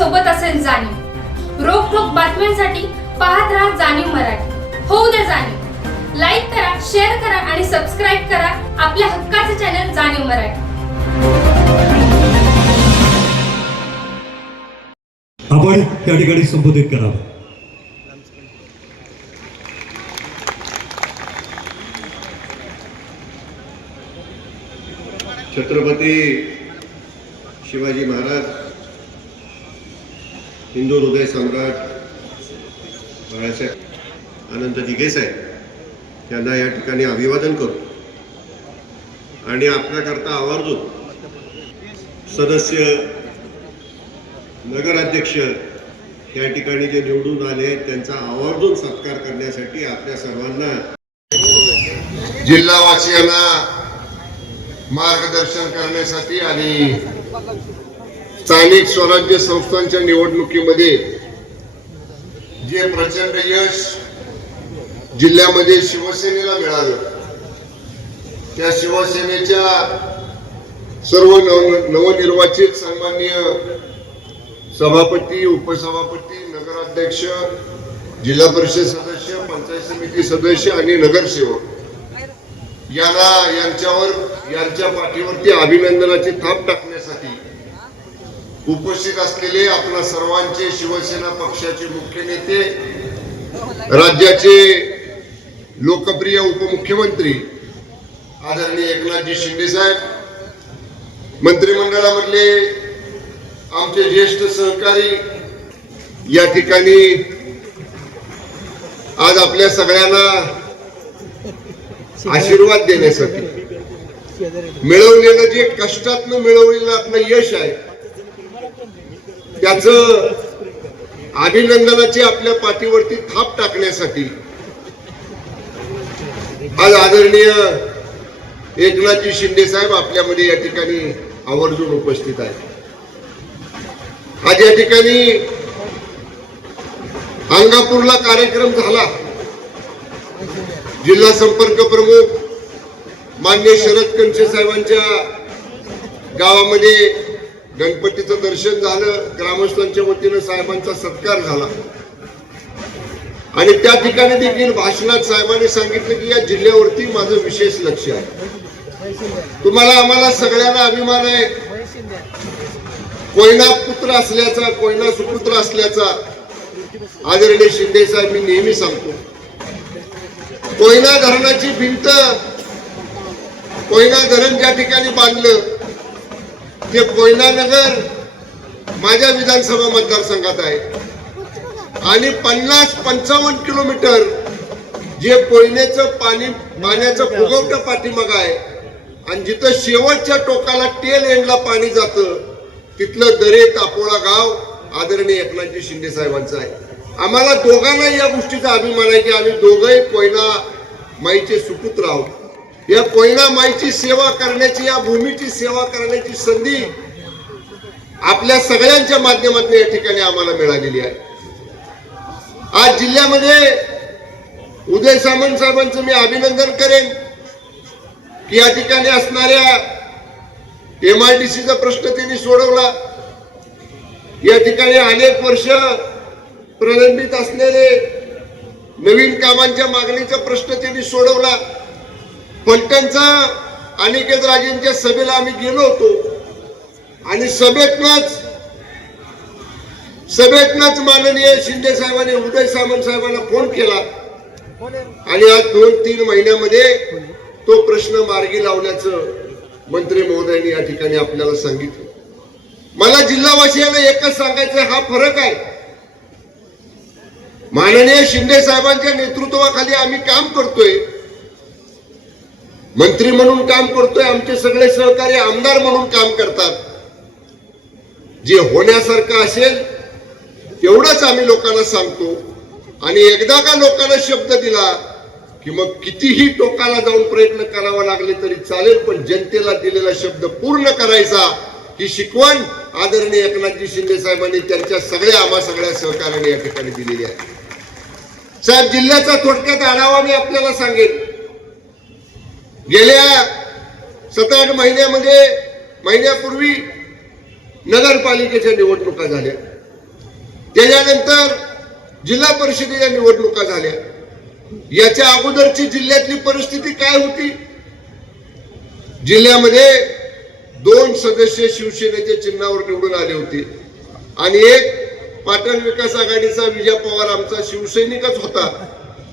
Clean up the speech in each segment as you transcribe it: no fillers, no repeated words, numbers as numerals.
सोबत असेल जाणीव। रोखोक बातम्यांसाठी पाहत राहा जाणीव मराठी। होऊ द्या जाणीव। लाईक करा, शेअर करा आणि सबस्क्राईब करा आपल्या हक्काचे चॅनल जाणीव मराठी। आपण त्या ठिकाणी संबोधित करावं। छत्रपती शिवाजी महाराज, हिंदू हृदय सम्राट बाळासाहेब अनंत दिघे साहेब यांना या ठिकाणी अभिवादन करू आणि आपल्याकरता आवर्जून सदस्य, नगराध्यक्ष या ठिकाणी जे निवडून आले आहेत त्यांचा आवर्जून सत्कार करण्यासाठी आपल्या सर्वांना, जिल्हावासियांना मार्गदर्शन करण्यासाठी आणि स्थानिक स्वराज्य संस्थांच्या निवडणुकीमध्ये जे प्रचंड यश जिल्ह्यामध्ये शिवसेनेला मिळालं, त्या शिवसेनेच्या सर्व नवनिर्वाचित सन्माननीय सभापती, उपसभापती, नगराध्यक्ष, जिल्हा परिषद सदस्य, पंचायत समिती सदस्य आणि नगरसेवक यांच्या पाठीवरती अभिनंदनाची थाप टाकण्यासाठी उपस्थित असलेले आपल्या सर्वांचे शिवसेना पक्षाचे मुख्य नेते, राज्याचे लोकप्रिय उपमुख्यमंत्री आदरणीय एकनाथजी शिंदे साहेब, मंत्रिमंडळामधले आमचे ज्येष्ठ सहकारी, या ठिकाणी आज आपल्या सगळ्यांना आशीर्वाद देण्यासाठी मिळवलेलं जे कष्टातनं मिळवलेलं आपलं यश आहे त्याचं अभिनंदनाची आपल्या पाठीवरती थाप टाकण्यासाठी आज आदरणीय एकनाथजी शिंदे साहेब आपल्यामध्ये या ठिकाणी आवर्जून उपस्थित आहेत। आज या ठिकाणी अंगापूरला कार्यक्रम झाला। जिल्हा संपर्क प्रमुख माननीय शरद कंचे साहेबांच्या गावामध्ये गणपतीचं दर्शन झालं, ग्रामस्थांच्या वतीनं साहेबांचा सत्कार झाला आणि त्या ठिकाणी देखील भाषणात साहेबांनी सांगितलं की या जिल्ह्यावरती माझं विशेष लक्ष आहे। तुम्हाला आम्हाला सगळ्यांना अभिमान आहे, कोयना पुत्र असल्याचा, कोयना सुपुत्र असल्याचा आदरणीय शिंदे साहेब मी नेहमी सांगतो। कोयना धरणाची भिंत, कोयना धरण ज्या ठिकाणी बांधलं ते कोयना नगर माझ्या विधानसभा मतदारसंघात आहे आणि 50-55 किलोमीटर जे कोयनेचं पाण्याचं फुगवटा पाठीमाग आहे आणि जिथं शेवटच्या टोकाला टेल एंडला पाणी जातं तिथलं दरे तापोळा गाव आदरणीय एकनाथजी शिंदे साहेबांचं आहे। आम्हाला दोघांना या गोष्टीचा अभिमान आहे की आम्ही दोघंही कोयना माईचे सुपुत्र आहोत। या कोयना माईची सेवा करण्याची, या भूमीची सेवा करण्याची संधी आपल्या सगळ्यांच्या माध्यमातून या ठिकाणी आम्हाला मिळालेली आहे। आज जिल्ह्यामध्ये उदय सामंत साहेबांचं मी अभिनंदन करेन की या ठिकाणी असणाऱ्या MIDCचा प्रश्न त्यांनी सोडवला। या ठिकाणी अनेक वर्ष प्रलंबित असलेले नवीन कामांच्या मागणीचा प्रश्न त्यांनी सोडवला। फलटणचा अनिकेत राजेंच्या सभेला आम्ही गेलो होतो आणि सभेतनच माननीय शिंदे साहेबांनी उदय सामंत साहेबांना फोन केला आणि आज 2-3 महिन्यामध्ये तो प्रश्न मार्गी लावल्याचं मंत्री महोदयांनी या ठिकाणी आपल्याला सांगितलं। मला जिल्हावासियांना एकच सांगायचं, हा फरक आहे। माननीय शिंदे साहेबांच्या नेतृत्वाखाली आम्ही काम करतोय, मंत्री म्हणून काम करतोय, आमचे सगळे सहकारी आमदार म्हणून काम करतात। जे होण्यासारखं असेल तेवढंच आम्ही लोकांना सांगतो आणि एकदा का लोकांना शब्द दिला की मग कितीही टोकाला जाऊन प्रयत्न करावा लागले तरी चालेल, पण जनतेला दिलेला शब्द पूर्ण करायचा ही शिकवण आदरणीय एकनाथजी शिंदे साहेबांनी त्यांच्या आम्हा सगळ्या सहकार्याने या ठिकाणी दिलेली आहे। साहेब, जिल्ह्याचा थोडक्यात आढावा मी आपल्याला सांगेन। गेल्या 7-8 महिन्यापूर्वी नगरपालिकेच्या निवडणुका झाल्या। त्याच्यानंतर जिल्हा परिषदेच्या निवडणुका झाल्या. याच्या अगोदरची जिल्ह्यातली परिस्थिती काय होती? जिल्ह्यामध्ये 2 सदस्य शिवसेनेच्या चिन्हावर निवडून आले होते आणि एक पाटण विकास आघाडीचा विजय पवार आमचा शिवसैनिकच होता,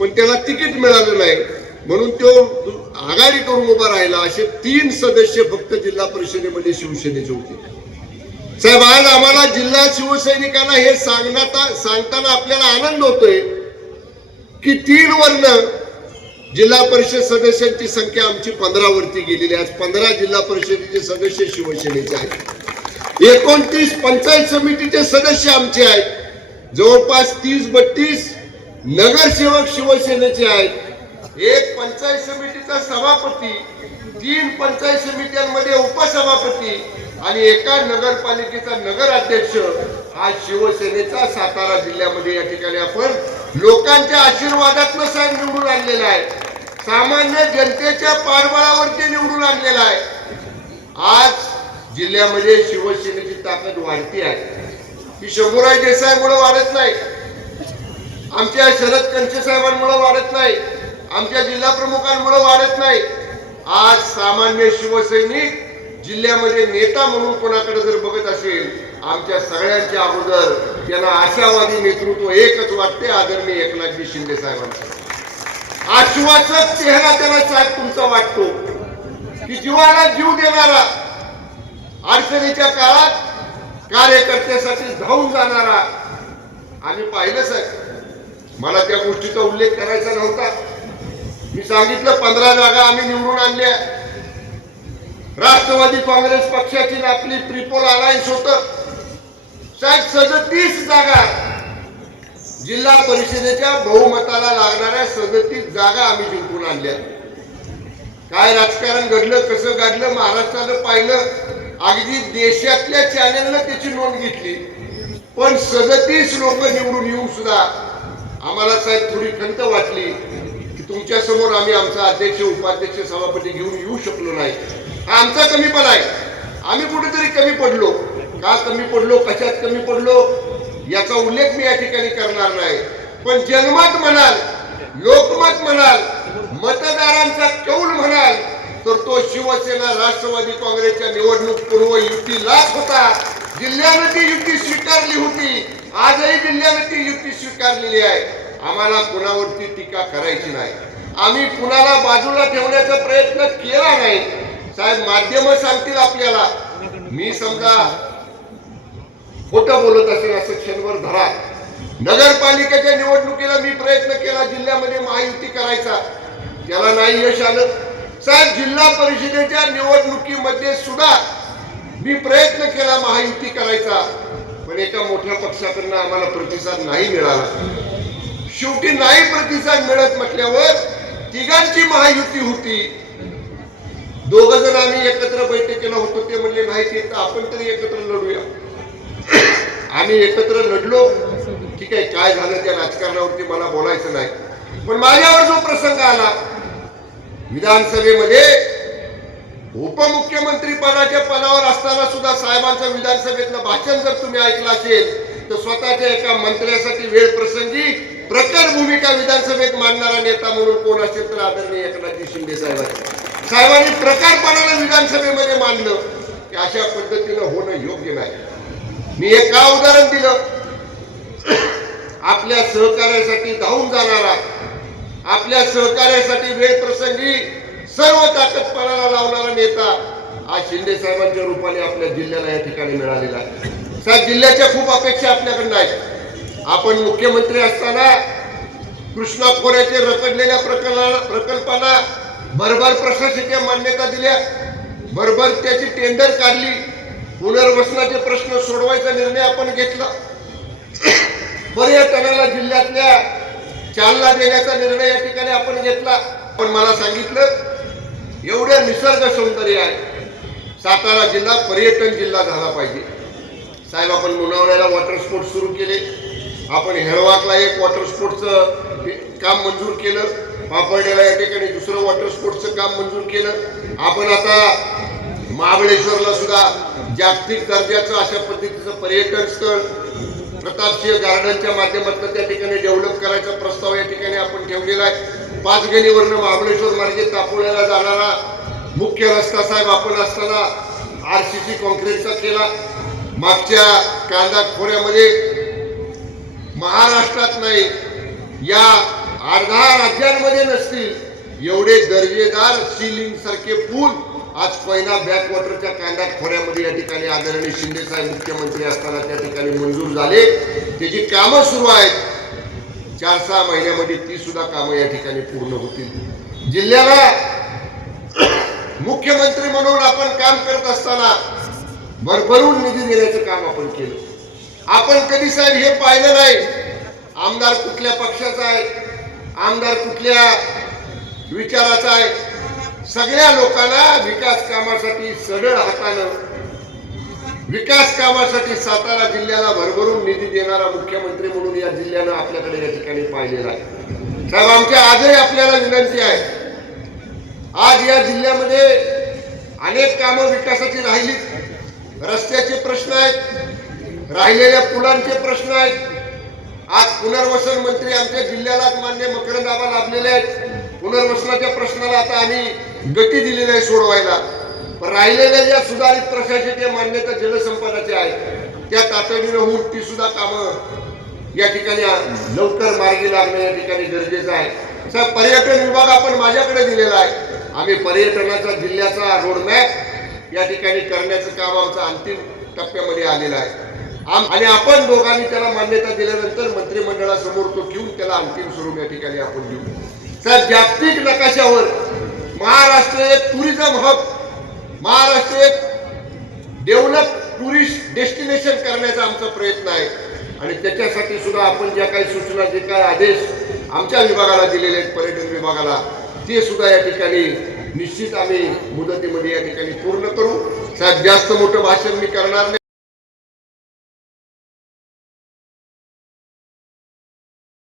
पण त्याला तिकीट मिळालं नाही म्हणून तो आघाडी करून उभा राहिला. असे 3 सदस्य फक्त जिल्हा परिषदेमध्ये शिवसेनेचे होते. साहेब, आज आम्हाला जिल्हा शिवसैनिकांना हे सांगताना आपल्याला आनंद होतोय की 3 वरनं जिल्हा परिषद सदस्यांची संख्या आमची 15 वरती गेलेली. आज 15 जिल्हा परिषदेचे सदस्य शिवसेनेचे आहेत. 29 पंचायत समितीचे सदस्य आमचे आहेत. जवळपास 30-32 नगरसेवक शिवसेनेचे आहेत. एक पंचायत समितीचा सभापती, 3 पंचायत समित्यांमध्ये उपसभापती आणि एका नगरपालिकेचा नगराध्यक्ष हा शिवसेनेचा सातारा जिल्ह्यामध्ये या ठिकाणी आपण लोकांच्या आशीर्वादातनं साहेब निवडून आणलेला आहे. सामान्य जनतेच्या पाठबळावरती निवडून आणलेला आहे. आज जिल्ह्यामध्ये शिवसेनेची ताकद वाढती आहे. ही शंभूराज देसाईमुळे वाढत नाही, आमच्या शरद कंचे साहेबांमुळे वाढत नाही, आमच्या जिल्हा प्रमुखांमुळे वाढत नाही. आज सामान्य शिवसैनिक जिल्ह्यामध्ये नेता म्हणून कोणाकडे जर बघत असेल, आमच्या सगळ्यांच्या अगोदर त्यांना आशावादी नेतृत्व एकच वाटते, आदरणीय एकनाथजी शिंदे साहेबांचं. आश्वासक चेहरा त्यांना साहेब तुमचा वाटतो की जीवाला जीव देणारा, अडचणीच्या काळात कार्यकर्त्यासाठी धावून जाणारा. आम्ही पाहिलं साहेब, मला त्या गोष्टीचा उल्लेख करायचा नव्हता. मी सांगितलं 15 जागा आम्ही निवडून आणल्या. राष्ट्रवादी काँग्रेस पक्षाची आपली ट्रिपल अलायन्स होत साहेब. 37 जागा जिल्हा परिषदेच्या बहुमताला लागणाऱ्या 37 जागा आम्ही जिंकून आणल्या. काय राजकारण घडलं, कसं घडलं, महाराष्ट्रानं पाहिलं. अगदी देशातल्या चॅनेलनं त्याची नोंद घेतली. पण 37 लोक निवडून येऊन सुद्धा आम्हाला साहेब थोडी खंत वाटली की तुमच्या समोर आम्ही आमचा अध्यक्ष, उपाध्यक्ष, सभापती घेऊन येऊ शकलो नाही. हा आमचा कमीपणा आहे. आम्ही कुठेतरी कमी पडलो. का कमी पडलो, कशात कमी पडलो याचा उल्लेख मी या ठिकाणी करणार नाही. पण जनमत म्हणाल, लोकमत म्हणाल, मतदारांचा कौल म्हणाल तर तो शिवसेना राष्ट्रवादी काँग्रेसच्या निवडणूक पूर्व युतीलाच होता. जिल्ह्यानं ती युती स्वीकारली होती. आजही जिल्ह्यानं ती युती स्वीकारलेली आहे. आम्हाला कुणावरती टीका करायची नाही. आम्ही कुणाला बाजूला ठेवण्याचा प्रयत्न केला नाही. साहेब, माध्यम सांगतील आपल्याला, मी समजा खोटं बोलत असेल असं क्षणभर धरा. नगरपालिकेच्या निवडणुकीला मी प्रयत्न केला जिल्ह्यामध्ये महायुती करायचा, त्याला नाही यश आलं. साहेब, जिल्हा परिषदेच्या निवडणुकीमध्ये सुद्धा मी प्रयत्न केला महायुती करायचा, पण एका मोठ्या पक्षाकडनं आम्हाला प्रतिसाद नाही मिळाला. शेवटी नाही प्रतिसाद मिळत म्हटल्यावर तिघांची महायुती होती. 2 जण आम्ही एकत्र बैठकीला होतो. ते म्हणले नाही ते तर आपण तरी एकत्र लढूया. आम्ही एकत्र लढलो. ठीक आहे, काय झालं त्या राजकारणावरती मला बोलायचं नाही. पण माझ्यावर जो प्रसंग आला विधानसभेमध्ये, उपमुख्यमंत्री पदाच्या पदावर असताना सुद्धा साहेबांचं विधानसभेतलं भाषण जर तुम्ही ऐकलं असेल तर स्वतःच्या एका मंत्र्यासाठी वेळ प्रसंगी प्रखर भूमिका विधानसभेत मांडणारा नेता म्हणून कोण असेल तर आदरणीय एकनाथजी शिंदे साहेबांनी प्रकारपणाने विधानसभेमध्ये मांडलं की अशा पद्धतीनं होणं योग्य नाही. मी एक का उदाहरण दिलं, आपल्या सहकार्यासाठी धावून जाणारा, आपल्या सहकार्यासाठी वेळ प्रसंगी सर्व ताकदपणाला लावणारा नेता आज शिंदे साहेबांच्या रूपाने आपल्या जिल्ह्याला या ठिकाणी मिळालेला आहे. साहेब, जिल्ह्याच्या खूप अपेक्षा आपल्याकडनं आहेत. आपण मुख्यमंत्री असताना कृष्णा खोऱ्याचे रखडलेल्या प्रकल्पाला भरभर प्रशासकीय मान्यता दिल्या, भरभर त्याची टेंडर काढली, पुनर्वसनाचे प्रश्न सोडवायचा निर्णय आपण घेतला, पर्यटनाला जिल्ह्यातल्या चालना देण्याचा निर्णय या ठिकाणी आपण घेतला. पण मला सांगितलं एवढं निसर्ग सौंदर्य आहे, सातारा जिल्हा पर्यटन जिल्हा झाला पाहिजे. साहेब, आपण लोणावळ्याला वॉटर स्पोर्ट्स सुरू केले, आपण हेळवाकला एक वॉटर स्पोर्ट्सचं काम मंजूर केलं, पापर्ड्याला या ठिकाणी दुसरं वॉटर स्पोर्ट्सचं काम मंजूर केलं. आपण आता महाबळेश्वरला सुद्धा जागतिक दर्जाचं अशा पद्धतीचं पर्यटन स्थळ प्रतापसिंह गार्डनच्या माध्यमातून त्या ठिकाणी डेव्हलप करायचा प्रस्ताव या ठिकाणी आपण ठेवलेला आहे. पाचगणीवरनं महाबळेश्वर मार्गे तापोळ्याला जाणारा मुख्य रस्ता साहेब आपण असताना RCC कॉन्क्रीटचा केला. मागच्या कांदा खोऱ्यामध्ये महाराष्ट्रात नाही या 18 राज्यांमध्ये नसतील एवढे दर्जेदार सीलिंग सारखे पूल आज कोयना बॅकवॉटरच्या कांदा खोऱ्यामध्ये या ठिकाणी आदरणीय शिंदे साहेब मुख्यमंत्री असताना त्या ठिकाणी मंजूर झाले. त्याची कामं सुरू आहेत. 4-6 महिन्यामध्ये ती सुद्धा कामं या ठिकाणी पूर्ण होतील. जिल्ह्याला मुख्यमंत्री म्हणून आपण काम करत असताना भरभरून निधी देण्याचं काम आपण केलं. आपण कधी साहेब हे पाहिलं नाही आमदार कुठल्या पक्षाचा आहे, आमदार कुठल्या विचाराचा आहे. सगळ्या लोकांना विकास कामासाठी सढळ हातानं विकास कामासाठी सातारा जिल्ह्याला भरभरून निधी देणारा मुख्यमंत्री म्हणून या जिल्ह्यानं आपल्याकडे या ठिकाणी पाहिलेला आहे. साहेब आमच्या आजही आपल्याला विनंती आहे. आज या जिल्ह्यामध्ये अनेक कामं विकासाची राहिली. रस्त्याचे प्रश्न आहेत, राहिलेल्या पुलांचे प्रश्न आहेत. आज पुनर्वसन मंत्री आमच्या जिल्ह्याला मान्य मकरंद आबा लाभलेले आहेत. पुनर्वसनाच्या प्रश्नाला आता आम्ही गती दिलेली आहे सोडवायला. पण राहिलेल्या ज्या सुधारित प्रशासकीय मान्यता जलसंपदाच्या आहेत त्या तातडीनं होऊन ती सुद्धा कामं या ठिकाणी लवकर मार्गी लागणं या ठिकाणी गरजेचं आहे. साहेब पर्यटन विभाग आपण माझ्याकडे दिलेला आहे. आम्ही पर्यटनाचा जिल्ह्याचा रोडमॅप या ठिकाणी करण्याचं काम आमचं अंतिम टप्प्यामध्ये आलेलं आहे. आणि आपण दोघांनी त्याला मान्यता दिल्यानंतर मंत्रिमंडळासमोर तो घेऊन त्याला अंतिम स्वरूप या ठिकाणी आपण देऊ. साहेब जागतिक नकाशावर महाराष्ट्र एक टुरिझम हब, महाराष्ट्र एक डेव्हलप टुरिस्ट डेस्टिनेशन करण्याचा आमचा प्रयत्न आहे. आणि त्याच्यासाठी सुद्धा आपण ज्या काही सूचना जे काही आदेश आमच्या विभागाला दिलेले आहेत पर्यटन विभागाला ते सुद्धा या ठिकाणी निश्चित आम्ही मुदतीमध्ये या ठिकाणी पूर्ण करू. साहेब जास्त मोठं भाषण मी करणार नाही.